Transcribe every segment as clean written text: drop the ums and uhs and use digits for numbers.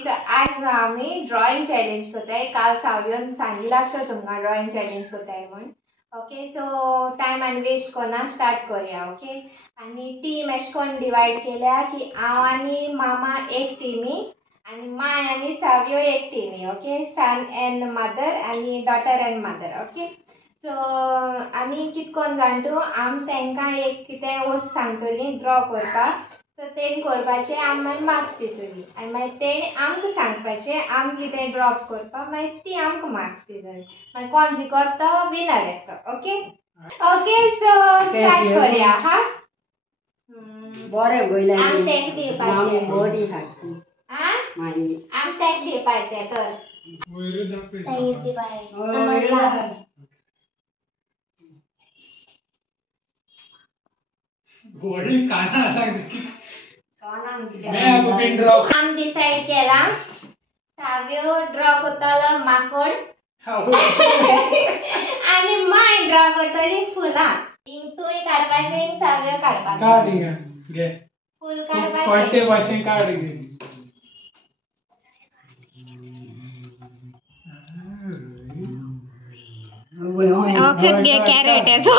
So आज आम्ही drawing challenge करताय. काल सावयन सांगितलं असतं तुमका ड्रॉइंग चॅलेंज करताय म्हणून. ओके सो टाइम आनी वेस्ट करना स्टार्ट करूया. ओके आणि टीम अशें करून डिवायड केल्या की हांव आनी मामा एक टिमी आणि माय आनी सावयो एक टिमी. ओके सन एंड मदर आणि daughter end mother. Okay so आनी कितें करून जाणटू आम तांकां एक कितें वस्त सांगतलीं ड्रॉ करपाक. सो तेण करपाचें आम मागीर मार्क्स दितलीं आनी मागीर तेण आमकां सांगपाचें आम कितें ड्रॉप करपाक मागीर ती आमकां मार्क्स दितलीं. मागीर कोण जिखत तो विनर असो. ओके ओके सो स्टार्ट करूया. हा बरें गयलें आम तांकां दिवपाचें. बरी हाडटी आं मागीर आम तांकां दिवपाचें तर बॉडी काना सांग आम डिसाइड केला सावयो ड्रॉ करतलो माकड आणि माय ड्रॉ करतली फुलां. तूंय काडपाचें सावयो काडपाचें. फूल काडपाचें भाशेन काड गे. ओके गे कॅरेट येतो.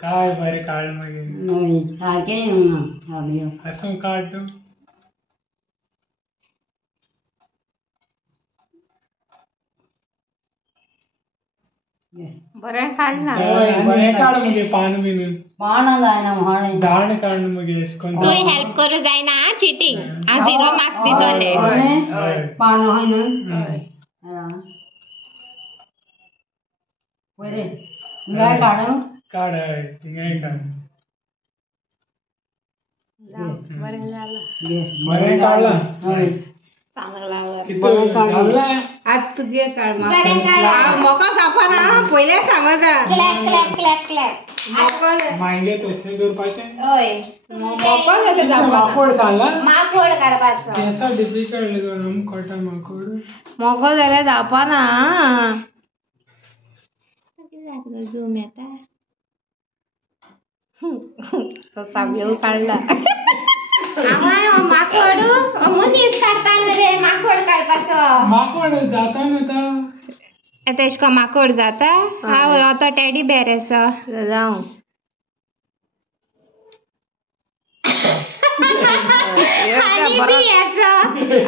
काय बरे काढ मागीर हसून काढ तू. बरें काडना बरें काढ मगे पान बीन पानां जायना म्हाणे दाण काढ मगे एशकोन. तूं हेल्प करू जायना चिटिंग. हांव 0 मार्क्स दितले. पान आहाय न्हू पयले गाय काढ काढ थिंगाय काढ. बरें जालां. बरें काढला चांगला किती आज तुगे काढ बरें काड. मोका सापना पयले सांगता क्लॅप क्लॅप क्लॅप क्लॅप. मागे तशें करपाचें. ओय मोको जाता जापना माकोड सांगा माकड काडपाचो. केसा डिफिकल्ट करून कोटा माकोड मोको जाल्यार जावपाना. झूम येता. तो सावयो काढला. आवाय माकड मनीस काडपा न्हू रे माकड काडपाचो. माकोड जाता न्हू तो तेश को माकड जाता. हांव आतां टेडी बेर आसा जावं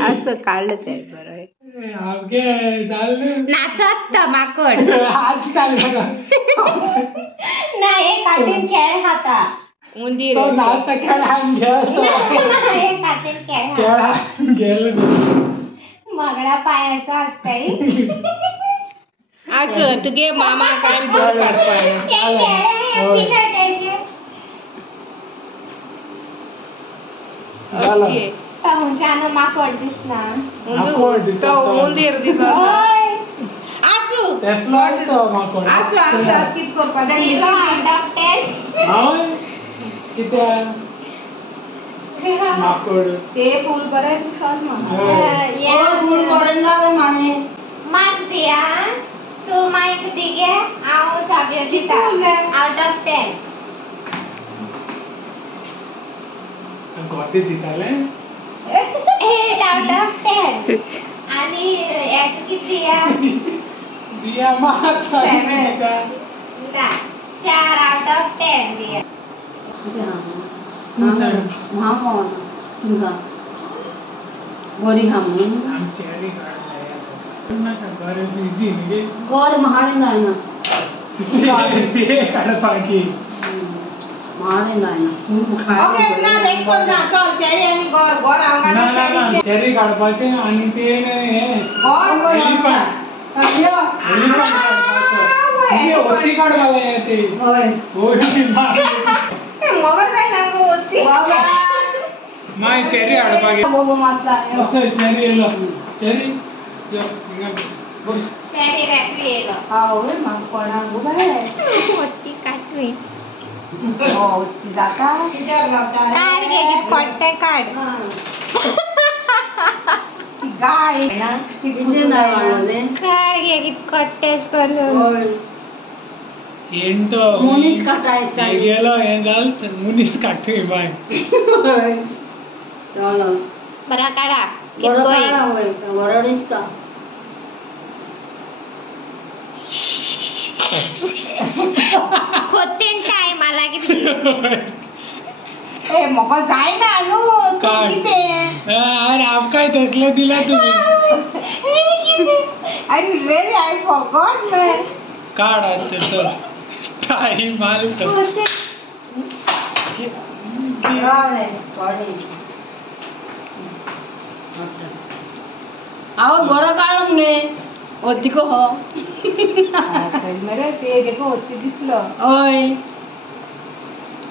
असं काढलं ते बरं. आमगे जालें नाचत तो माकड. आज काल बघा ना एक हातीन खेळ खाता. उंदीर तो नाचता खेळान गेलो. एक हातीन खेळ खेळान गेलो मगडा पायाचा असताय. आज तुगे मामा काय बोर ओके माकड दिसना. उंदीर दिसता. आसू तेसलो असतो माकोड. आसू आमचा कित करपाचें कित्या माकोड ते फूल बरें दिसत फूल बरें जालें मागे मार्क दिया. तू मार्क दिगे हांव सावयो दिता. Out of 10. गोटे दिताले 8 आउट ऑफ 10. आणि याक किती दिया दिया मार्क्स ना 4 आउट ऑफ 10 दिया. बरी हा म्हणून आमचे बरें इजी न्ही गोर म्हाणे जायना ते काडपाकी म्हाणे जायना. ओके ना नेक्स्ट कोण ना चल चेरी आणि गोर गोर ना ना ना चेरी काडपाचे आणि ते हे एलिफंट हे ओटी काडपाले ते होय ओटी मगर काय ना होती माय चेरी हाडपाक बाबा मारता. चल चेरी येलो चेरी बस चेरी रॅफ्री येलो. होय मग कोणा उभे मोठी काटवी हो जाता काढ गे कित कोट्टे काढ. गाय ना ती बिंदे नाही काढ गे कित कोट्टेश करून. होय येण तो मुनीस काटा इसका हे गेलो हे जाल तर मुनीस काटतोय बाय चलो बरा काढा बरो काढा होय बरो दिसता होते टायमाला किती ए मको जाय ना नु काढ. किती अरे आप काय तसलं दिला तुम्ही अरे रिअली आय फॉरगॉट मॅन काढ आता तर काही माल तर आओ बरो काढ मगे ओतिको हो चल मरे ते देखो ओती दिसलो ओय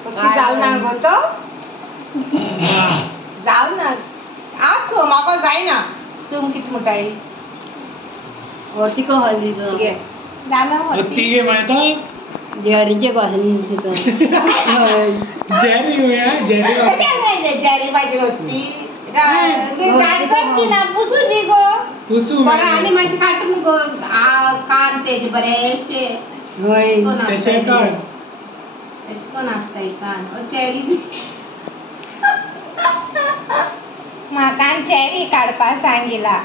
ओती जाऊ ना गो तो जाऊ ना आसो माको जाय ना तुम कित मुटाई ओतिको हल्ली तो जाना होती तिघे माहिती जेरीचे पासून तिथं जेरी होया जेरी जेरी पाहिजे होती ना पुसू दे गो पुसू बरं आणि माशी काटून गो कान तेजे बरेशे होय तसे काढ कोण असताय कान ओ चेरी म्हाका चेरी काढपा सांगिला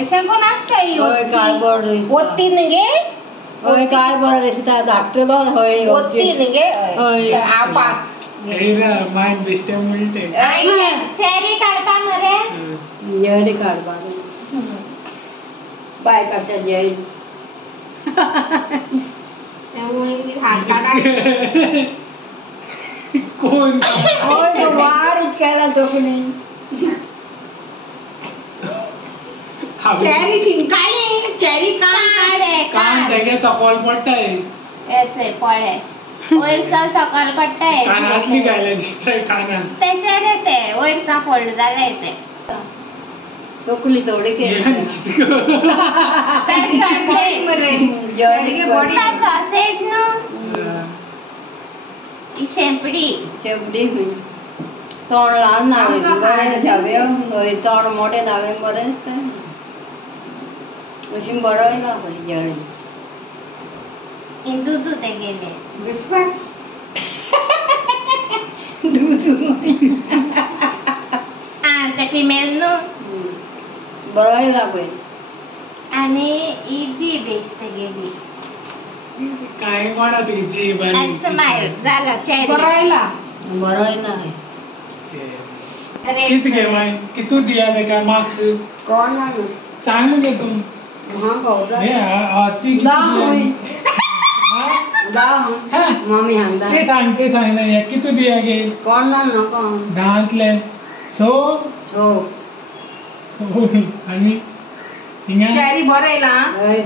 अशें कोण असताय होय काय बरं ओत्ती न्ही होय काय बरं दिसता धाकटलो होय ओत्ती न्ही होय आपास माइन बेस्टे मिळते चेरी काढपा मरे जेरी काढबा बाय काढता जेरी हात काढा कोण होय वार इतक्याला दोकणी चेरी शिंकाली चेरी कान तेगे सकॉल पडटाय येते पळे वयरसा सकल पडटाय कानातली घायला दिसताय कानात तसे रे ते वयरसा फोल्ड जाले ते दोकली थोडी केली सॉसेज नो ही शेंपडी चेपडी तोंड लहान नावे बरे धावे होय तोंड मोठे धावे बरे असता अशी बरं ना बरी जेवण इन दूध ते गेले ते फिमेल नो बरं ना पळय आणि ही जी बेस्ट गेली काय म्हणा ती जीभ आणि स्माइल झाला चेहरा बरं ना किती घे माय किती दिया ते काय मार्क्स कोण ना सांग मग तू हां पावडा हे आती मम्मी हांदा ते सांग ना या किती दिया गे कोण ना नको दांतले सो हो आणि हिंगा चेरी बरे ना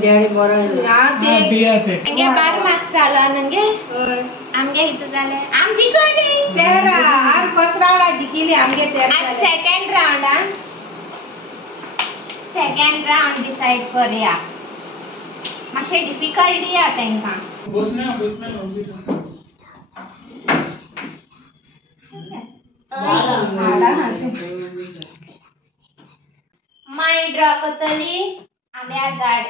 जेरी बरे ना ते दिया ते नंगे बार मार्क्स झाला नंगे आमगे इथं झाले आमची कोणी तेरा आम फर्स्ट राउंड जिंकली आमगे तेरा आज सेकंड राउंड डिसाइड करूया मातशे डिफिकल्ट दिया तेंका बस ना माय ड्रॉ करतली आंब्या झाड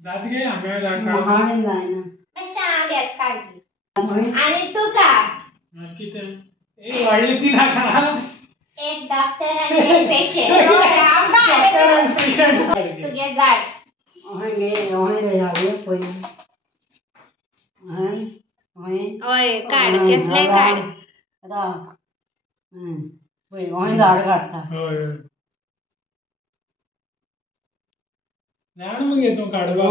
दात घे आंब्या झाड महान जायना मस्त आंब्याच काढली आणि तू का किती ए वाढली ती नाका एक डॉक्टर आणि एक पेशंट तुगे झाड होय काढ कसले काढ झाड काढता जाण मग येतो काढवा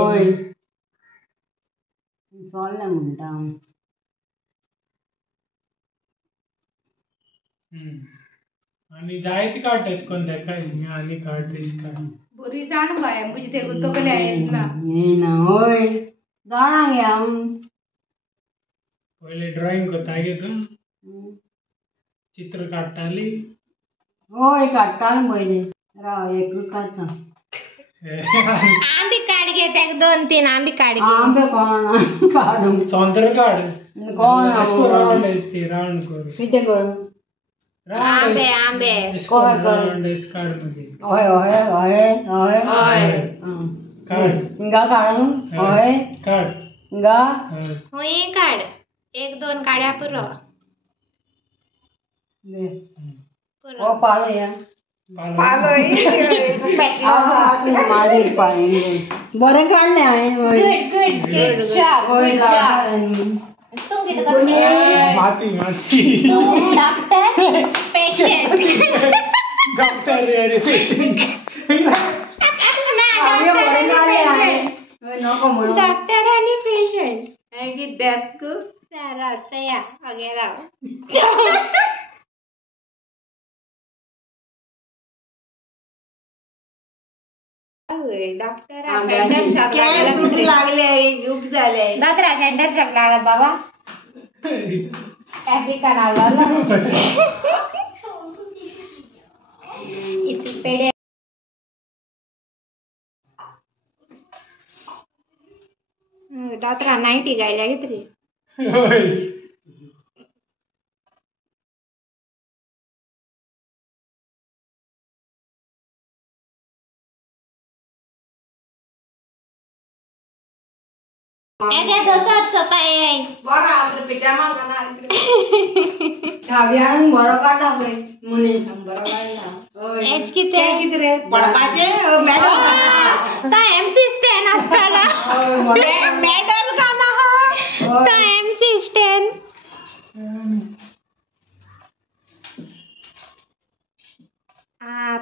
चोल्ले म्हणटा आणि जायती काढतेस कोणत्या काय आणि काढतेस काढ बुरी जाण बाय मुझे ते गुत्तो कले आहेत ना येना होय जाणा घ्या पहिले ड्रॉइंग करता घेतो चित्र काढताली होय काढताल पहिले राव एक काढता आंबी काढ घेत एक 2-3 आंबी काढ आंबे कोण काढून सौंदर्य काढ कोण राउंड इसके राउंड कर किती करू आंबे इसको राउंड इस काढ मध्ये होय होय होय होय होय काढ हिंगा काढू होय काढ हिंगा होय काढ 1-2 काड्या पुरो ओ पालो या पालो माझे पाणी बरे काढले आहे गुड जॉब तू किती करते माती माती तू डॉक्टर पेशंट डॉक्टर रे पेशंट डॉक्टर आणि पेशंट डेस्क सारा या वगैरे डॉक्टर सेंटर शॉक लागले दादरा सेंटर शॉक लागत बाबा आफ्रिकन आवला इथे पेढे दादरा 90 गायला घेतली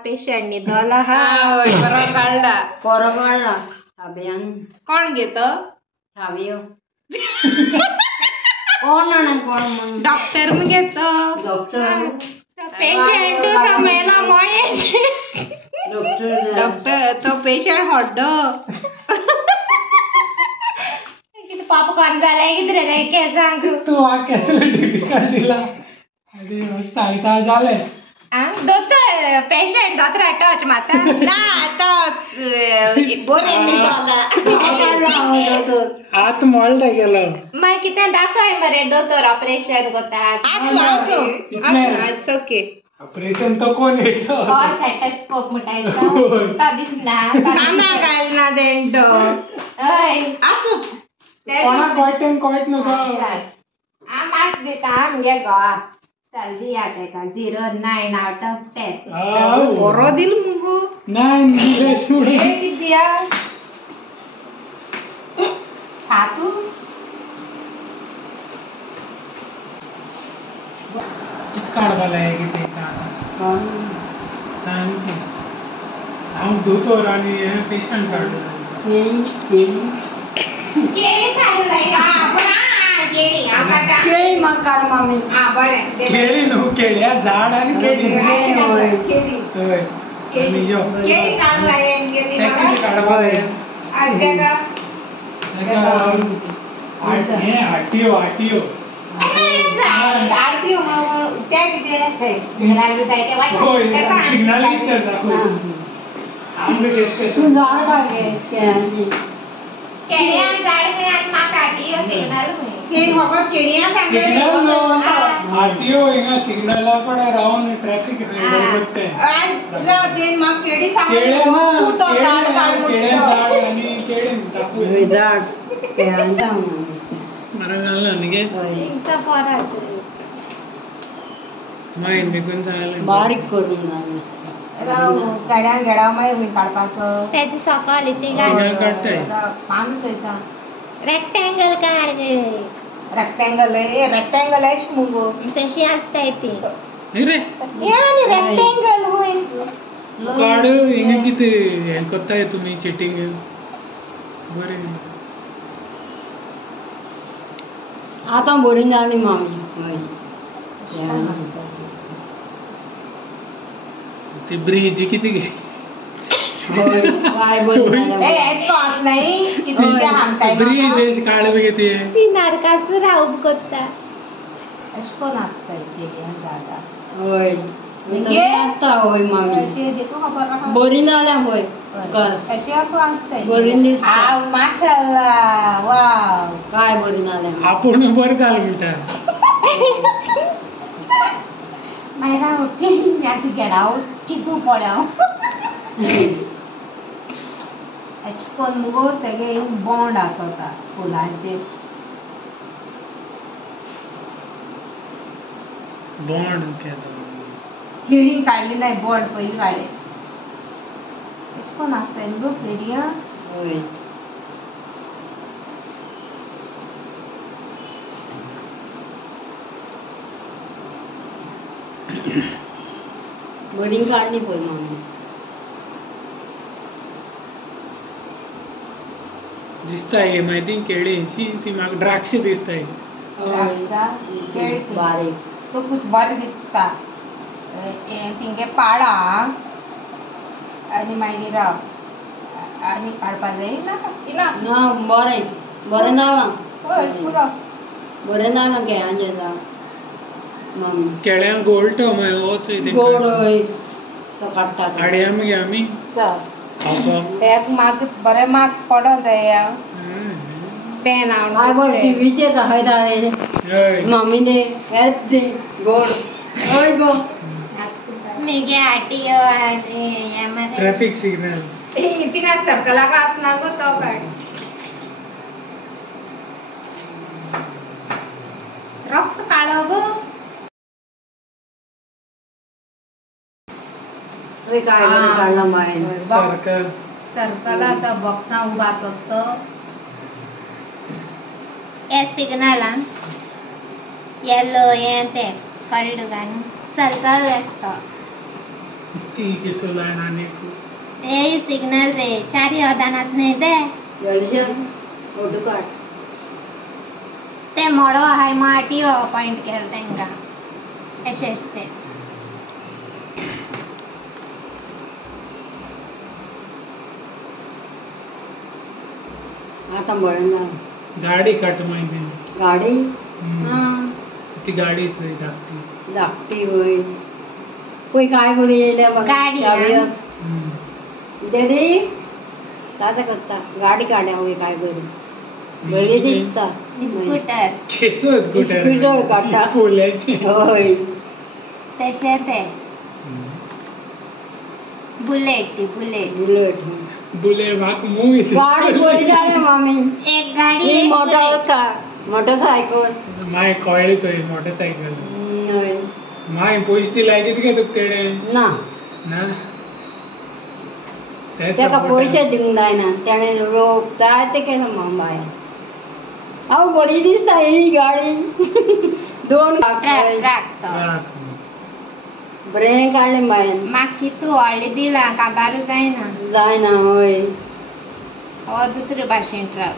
पेशंट नी दोला हा बरो काढला कोण घेत कोण ना कोण डॉक्टर मग घेतो डॉक्टर पेशंट तो मेला मोडे डॉक्टर तो पेशंट हॉट किती पॉपकॉर्न झालाय किती रे काय सांगू तू हा कसला डिफिकल्ट दिला अरे सांगता झाले दोतर पेशंट दोतरा टच माता ना बोरे आत मोल्ड गेलं माय किती दाखवाय मरे दोतर ऑपरेशन करतात असो ओके ऑपरेशन तो कोण आहे और सेटस्कोप मुटायचा ता दिसला काना घालना देंट ओय असो कोणा कोयट नको मार्क्स देता आमगे गो चल दिया का 0.9 out of 10 बरो दिल मुगो 9 दिले सोड किती दिया छातू काढवायला आहे की ते का सांग आम धुतो आणि पेशंट काढतो केळी काढू लागला केळी आता केळी मग काढ मामी बरे केळी नको केळ्या झाड आणि केळी होय आणि यो केळी काढू लागेल किती काढवायला अर्धे का आटियो आरतीओ म्हणून त्या किती सिग्नल जायचे होय सिग्नल किती दाखव आंबे घेतले तू झाड काढले केळ्या झाड में आणि मा काढियो सिग्नल ते भगत केळ्या सांगले आरटीओ इंगा सिग्नल पण राहून ट्रॅफिक होते आज ते मग केळी सांगले केळ्या तो झाड काढ आणि केळी दाखव झाड पेंडा मला झालं निघे इंचा पोरात माहिती निघून झालं बारीक करून गड्या गेडाव मागीर काडपाचो त्याची सकाळ ती गाडी काढताय माणूस वयता रेक्टँगल काढ गे रेक्टेंगल एश मुगो तशी असताय ती रे यानी रेक्टेंगल होय काढ हिंग किती हे करताय तुम्ही चिटिंग बरे आता बोरिंग झाली मामी ती ब्रिज किती घे काय बोरिंग ए एच कोस नाही की तुझ्या हामताय ब्रिज काढ घेते ती नारकासुर राऊब कोत्ता एच कोन असताय केळ्या झाडा होय म्हणजे आता होय मामी ते देखो खबर रहा बोरिंग झाल्या होय एशिया को असताय बोरिंग दिसतं. आ माशाअल्लाह वाव काय बोरिंग झाल्या आपण बरं झालं म्हणता मायरा केळी जाती गेडाव चितू पळ्याव अशें करून मुगो तेगे एक बॉन्ड आसता फुलांचे. बॉन्ड केलो खेडीन काडली नाही बॉन्ड पयलीं काडले. अशें करून आसता न्हू गो खेडयां. होय. बरी काडली पळय मम्मी. दिसताय माहिती केळीची ती म्हाका द्राक्ष दिसताय. द्राक्षा केळी बारीक. तो खूब बरें दिसता. तिंगे पाडा आनी मागीर आनी काडपाक जाय ना. ना बरें बरें जालां. हय पुरो बरें जालां केळ्यांचें झाड. मम्मी केळ्यां गोल्ट माय होच गोड हय तो काडटा. हाडया मगे आमी चल. खावपाक. एक म्हाका बरें मार्क्स पडो जाय. पेन काय बरं टीव्हीचे दाखयताले हय मम्मीने हेच दी गोड. हय गो. मेगे आटियो हे मरे ट्रॅफिक सिग्नल. तिका सर्कलाक आसना गो तो काड. रस्तो काडो गो. हय काय बरें काडलां बायन. सर्कल सर्कला तो बॉक्सां उबो आसत तो. हे सिग्नलान येलो हे ते कळ्ळें तुका न्हू सर्कल आसता ती केसो लायन आनी ते सिग्नल रे चारी वदानात न्ही ते जलशन फोटो काड. ते मोडो आहाय मग आटियो अपॉइंट केलं तेंका अशें ते आतां बरें जालें. गाडी काट माहिती. गाडी ती गाडी चोय धाकटी. धाकटी वय पळय काय बरी येयल्या गाडी, डेडी ताजा करता. गाडी काड्या वय काय बरी बरी दिसता. स्कूटर केसो स्कूटर काडटा. फुल्याचे. हय तशें ते बुलेट ती बुलेट बुलेट. बुलेट म्हाका मूवी गाडी बरी जाल्या मामी. एक गाडी एक एक मोटो बुलेट होता मोटरसायकल. माय कळ्ळी चोय मोटरसायकल. हय माय पयशे दिलाय कितें काय तुका तेणे ना ना तेका पयशे दिवंक जायना. तेणे लोक जाय ते केलो मग बाय. हांव बरी दिसता ही गाडी. दोन ट्रक तो बरें काडलें बायन. म्हाका तू व्हडली दिला काबार जायना जायना हय. हो दुसरे भाशेन ट्रक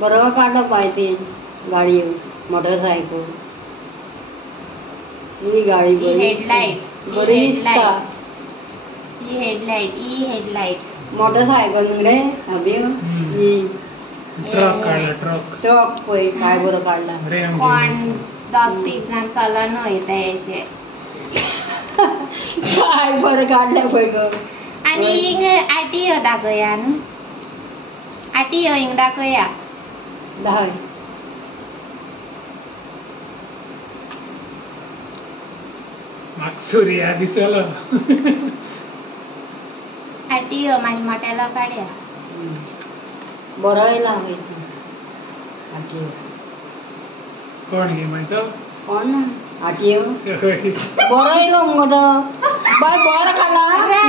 बरो काडलो बाय ती गाडयो मोटरसायकल. ही गाडी ही बरी हेडलायट बरी दिसता. ही हेडलायट मोटरसायकल न्हू हबी ही ट्रक काढला ट्रक. ट्रक पळय काय बरो काडला. कोण दोग तीग जाण चलोन वयता अशें काय बरें काडलें पळय गो. आनी हिंग आटियो दाखया न्हू आटियो हिंग दाखया दाय म्हाका सूर्या दिसलो. आटियो म्हाज्या मोट्यालो काडया बरो येयला पळय आटयो. कोण गे मागीर तो कोण आटयो बरो येयलो मुगो तो बाय. बरो काडला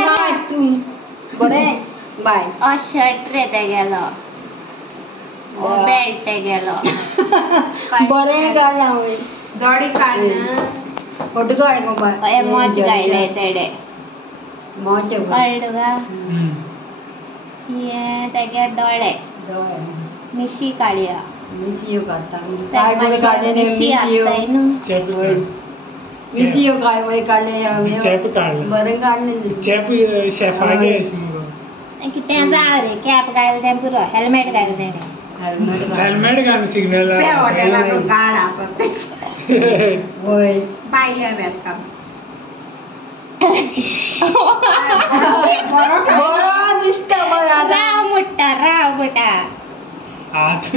नायस तूं बरें बाय. हो शर्ट रे तेगेलो हो बेल्ट तेगेलो बरें काडला वय. जोडी काडना. फोटो काड गो बाय. हे मोज घायले तेडे मोज कळ्ळें तुका. हे तेगे दोळे मिशी काडया. मिसियो काडटा. काय बरें काडले मिशी मिसियो. आसताय न्हू चेप मिसियो काय वय काडले. चेप काडला. बरें काडले. चेप शेफागे अशें मुगो. कितें जाव रे कॅप घाल तें पुरो हेल्मेट घाल तेणे हेल्मेट घाल सिग्नल. त्या हॉटेलाक गाड आसत वय बायल्या वेलकम. बरो दिसता बरो. राव मुटा हात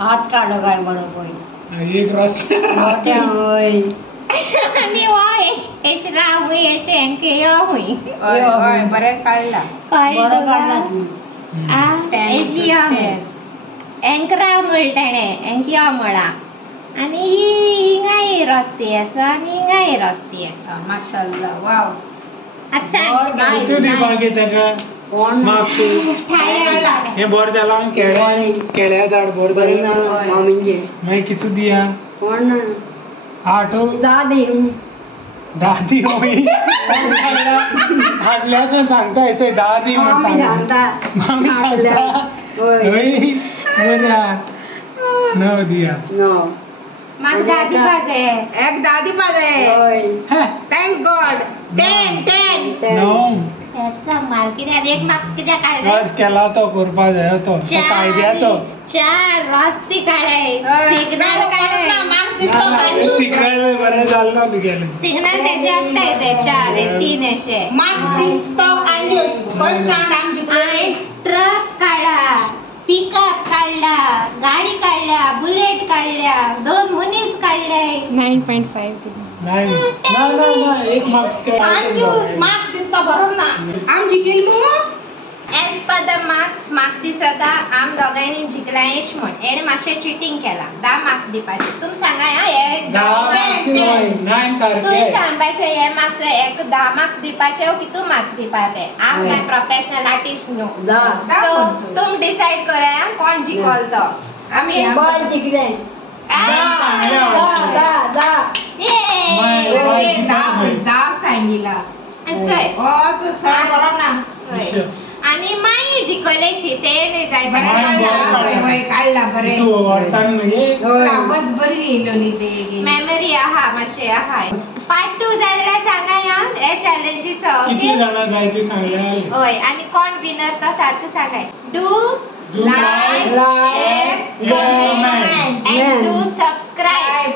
हात काडो काय बरो पळय. एक रस्ता मोठ्या वय आनी हो एश राव हुई एश हेंके यो हुई हय हय बरें काढला बरो काढला एजी यो एंकरा म्हळ तेणे एंक यो म्हणा आनी हिंगाय रस्ते आसा आनी हिंगाय रस्ते आसा माशाल्लाह वाव आतां सांग किती दिवपाक ताका मार्क्स हे बरें जालां केळ्या झाड बरें जालां मागीर कितू दिया 8 10 दी आदल्यासून सांगता हेचो 10 दी मामी सांगता हय बरें 9 दिया म्हाका 10 दिवपाक जाय एक 10 दिवपा जाय थँक गॉड 10 9 मार कित्याक एक मार्क्स कित्याक काडले आज केला तो करपा जाय तो कायद्याचो 4 रस्ते काडाय सिग्नल काडाय मार्क्स दितो सिग्नल बरें जाल्लो तुगेलें सिग्नल तेचे आसताय ते 4 3 अशे मार्क्स दितो कांजूस फर्स्ट राउंड आम जिखले ट्रक काढा पिकअप काढला गाडी काढल्या बुलेट काढल्या 2 मनीस काढले 9.5 दिले ना एक मार्क्स कांजूस मार्क्स दितो बरोबर ना आम जिखील मु एज पर द मार्क्स म्हाका दिसता आम दोगांयनी जिखला एश म्हण एणे मातशें चिटींग केला 10 मार्क्स दिवपाचे तुम सांगाय हे तुवें सांगपाचे हे मार्क्स एक 10 मार्क्स दिवपाचे की तू मार्क्स दिवपाचे आम काय प्रोफेशनल आर्टिस्ट न्हू सो तुम डिसाइड करा कोण जिखल तो आमी बॉल जिखले दाव सांगिला बरोबर ना आणि माई जिखलेशी ते जाय बरें काढला बरें बस बरी येयलोली ते मेमरी आहा मातशें आहा पार्ट 2 जाल्यार सांगाय हे चॅलेंजीचो किती जाणां जाय ते सांगल्या हय आणि कोण विनर तो सारको सांगाय do like, share, comment and do subscribe.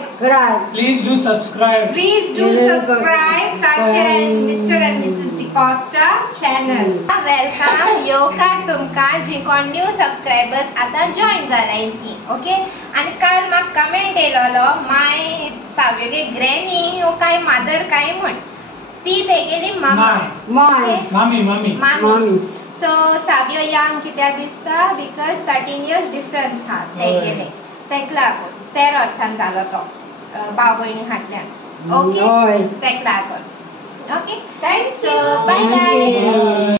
Please do subscribe. Please do subscribe Tasha and Mr. and Mrs. DeCosta channel. Welcome. योका तुमका जी कोण न्यू सबस्क्रायबर्स आता जॉइन जालाय ती ओके आणि काल म्हाका कमेंट येयलो माय सावयगे ग्रॅनी ओ काय मादर काय म्हण ती तेगेली मामा मामी सो सावयो यांग कित्याक दिसता बिकॉज 13 years डिफरन्स हा तेगेले तेक लागून 13 वर्सान जालो तो भाव भयणी हाटल्यान ओके तेक लागून okay thanks so bye bye